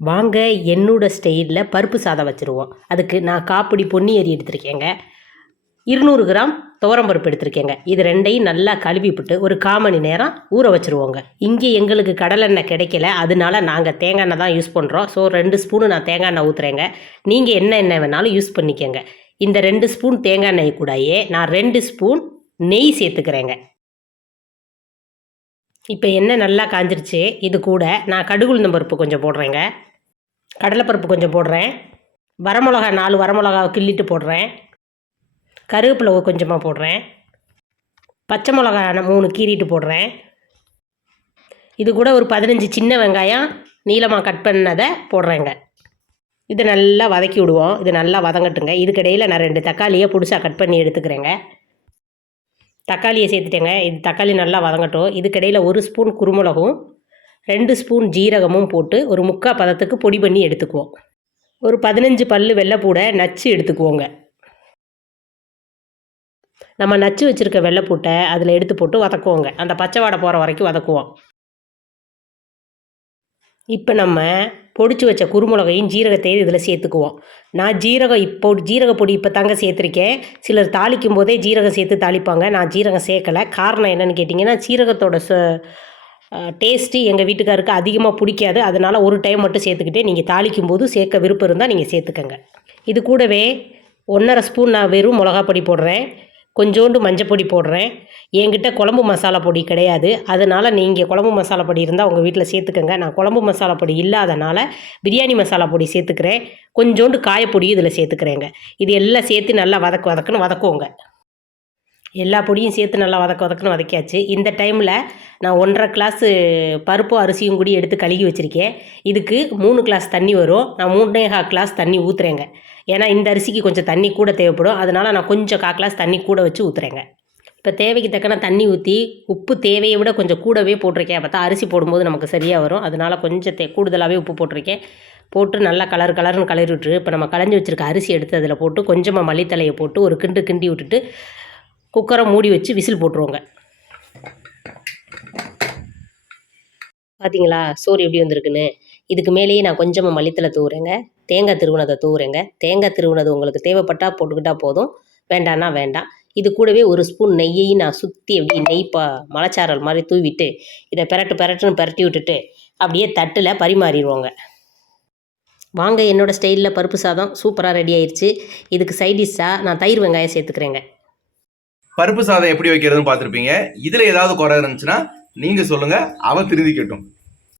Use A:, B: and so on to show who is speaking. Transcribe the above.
A: வாங்க என்னோட ஸ்டைலில் பருப்பு சாதம் வச்சுருவோம். அதுக்கு நான் காப்பிடி பொன்னி ஏறி எடுத்திருக்கேங்க. இருநூறு கிராம் துவரம்பருப்பு எடுத்திருக்கேங்க. இது ரெண்டையும் நல்லா கழுவிப்பிட்டு ஒரு கால் மணி நேரம் ஊற வச்சுருவோங்க. இங்கே எங்களுக்கு கடலெண்ணெய் கிடைக்கல. அதனால நாங்கள் தேங்காய் எண்ணெய் தான் யூஸ் பண்ணுறோம் ஸோ ரெண்டு ஸ்பூனு நான் தேங்காய் எண்ணெய் ஊற்றுறேங்க நீங்கள் என்ன எண்ணெய் வேணாலும் யூஸ் பண்ணிக்கோங்க. இந்த ரெண்டு ஸ்பூன் தேங்காய் எண்ணெய் கூடயே நான் ரெண்டு ஸ்பூன் நெய் சேர்த்துக்கிறேங்க. இப்போ எண்ணெய் நல்லா காஞ்சிருச்சு. இது கூட நான் கடுகுளுந்தம் பருப்பு கொஞ்சம் போடுறேங்க. கடலைப்பருப்பு கொஞ்சம் போடுறேன். வரமிளகா நாலு வரமிளகாவை கிள்ளிட்டு போடுறேன். கருவேப்பிலை கொஞ்சமாக போடுறேன். பச்சை மிளகா நான் மூணு கீறிட்டு போடுறேன். இது கூட ஒரு பதினஞ்சு சின்ன வெங்காயம் நீளமாக கட் பண்ணதை போடுறேங்க. இதை நல்லா வதக்கி விடுவோம். இது நல்லா வதங்கட்டுங்க. இதுக்கிடையில் நான் ரெண்டு தக்காளியை புதுசாக கட் பண்ணி எடுத்துக்கிறேங்க. தக்காளியை சேர்த்துட்டேங்க. இது தக்காளி நல்லா வதங்கட்டும். இதுக்கிடையில் ஒரு ஸ்பூன் குருமிளகும் ரெண்டு ஸ்பூன் ஜீரகமும் போட்டு ஒரு முக்கால் பதத்துக்கு பொடி பண்ணி எடுத்துக்குவோம். ஒரு பதினஞ்சு பல் வெள்ளைப்பூடை நச்சு எடுத்துக்குவோங்க. நம்ம நச்சு வச்சுருக்க வெள்ளைப்பூட்டை அதில் எடுத்து போட்டு வதக்குவோங்க. அந்த பச்சை வாடை போகிற வரைக்கும் வதக்குவோம். இப்போ நம்ம பொடிச்சு வச்ச குருமிளகையும் ஜீரகத்தையும் இதில் சேர்த்துக்குவோம். நான் ஜீரகம் இப்போ ஜீரக பொடி இப்போ தாங்க சேர்த்துருக்கேன். சிலர் தாளிக்கும் போதே ஜீரகம் சேர்த்து தாளிப்பாங்க. நான் ஜீரகம் சேர்க்கலை. காரணம் என்னென்னு கேட்டிங்கன்னா ஜீரகத்தோட ச டேஸ்ட்டு எங்கள் வீட்டுக்காருக்கு அதிகமாக பிடிக்காது. அதனால் ஒரு டைம் மட்டும் சேர்த்துக்கிட்டே நீங்கள் தாளிக்கும் போது சேர்க்க விருப்பம் இருந்தால் நீங்கள் சேர்த்துக்கங்க. இது கூடவே ஒன்றரை ஸ்பூன் நான் வெறும் மிளகா பொடி போடுறேன். கொஞ்சோண்டு மஞ்சப்பொடி போடுறேன். என்கிட்ட குழம்பு மசாலா பொடி கிடையாது. அதனால் நீங்கள் குழம்பு மசாலா பொடி இருந்தால் உங்கள் வீட்டில் சேர்த்துக்கங்க. நான் குழம்பு மசாலா பொடி இல்லாதனால பிரியாணி மசாலா பொடி சேர்த்துக்கிறேன். கொஞ்சோண்டு காயப்பொடி இதில் சேர்த்துக்கிறேங்க. இது எல்லாம் சேர்த்து நல்லா வதக்கு வதக்குன்னு வதக்குவோங்க. எல்லா பொடியும் சேர்த்து நல்லா வதக்க வதக்குன்னு வதக்கியாச்சு. இந்த டைமில் நான் ஒன்றரை கிளாஸு பருப்பும் அரிசியும் கூடி எடுத்து கழுகி வச்சுருக்கேன். இதுக்கு மூணு கிளாஸ் தண்ணி வரும். நான் மூணே கால் கிளாஸ் தண்ணி ஊற்றுறேங்க ஏன்னா இந்த அரிசிக்கு கொஞ்சம் தண்ணி கூட தேவைப்படும். அதனால் நான் கொஞ்சம் கால் கிளாஸ் தண்ணி கூட வச்சு ஊற்றுறேங்க இப்போ தேவைக்கு தக்கன தண்ணி ஊற்றி உப்பு தேவையை விட கொஞ்சம் கூடவே போட்டிருக்கேன். பார்த்தா அரிசி போடும்போது நமக்கு சரியாக வரும். அதனால் கொஞ்சம் தே கூடுதலாகவே உப்பு போட்டிருக்கேன். போட்டு நல்லா கலர் கலர்னு கலரி விட்டுரு இப்போ நம்ம களைஞ்சி வச்சுருக்க அரிசி எடுத்து அதில் போட்டு கொஞ்சமாக மல்லித்தலையை போட்டு ஒரு கிண்டு கிண்டி விட்டுட்டு குக்கரை மூடி வச்சு விசில் போட்டுருவோங்க. பார்த்தீங்களா சோறு எப்படி வந்திருக்குன்னு? இதுக்கு மேலேயே நான் கொஞ்சமாக மல்லித்தலை தூவுறேங்க. தேங்காய் திருவுணத்தை தூவுறேங்க. தேங்காய் திருவுணது உங்களுக்கு தேவைப்பட்டால் போட்டுக்கிட்டால் போதும். வேண்டான்னா வேண்டாம். இது கூடவே ஒரு ஸ்பூன் நெய்யையும் நான் சுற்றி அப்படியே நெய் பா மலைச்சாரல் மாதிரி தூவிட்டு இதை பெரட்டு பெரட்டுன்னு பெரட்டி விட்டுட்டு அப்படியே தட்டில் பரிமாறிடுவோங்க. வாங்க என்னோடய ஸ்டைலில் பருப்பு சாதம் சூப்பராக ரெடி ஆயிடுச்சு இதுக்கு சைடிஷ்ஷாக நான் தயிர் வெங்காயம் சேர்த்துக்கிறேங்க.
B: பருப்பு சாதம் எப்படி வைக்கிறதுன்னு பார்த்துருப்பீங்க. இதுல ஏதாவது குறை இருந்துச்சுன்னா நீங்க சொல்லுங்க. அவ திருந்திக்கட்டும்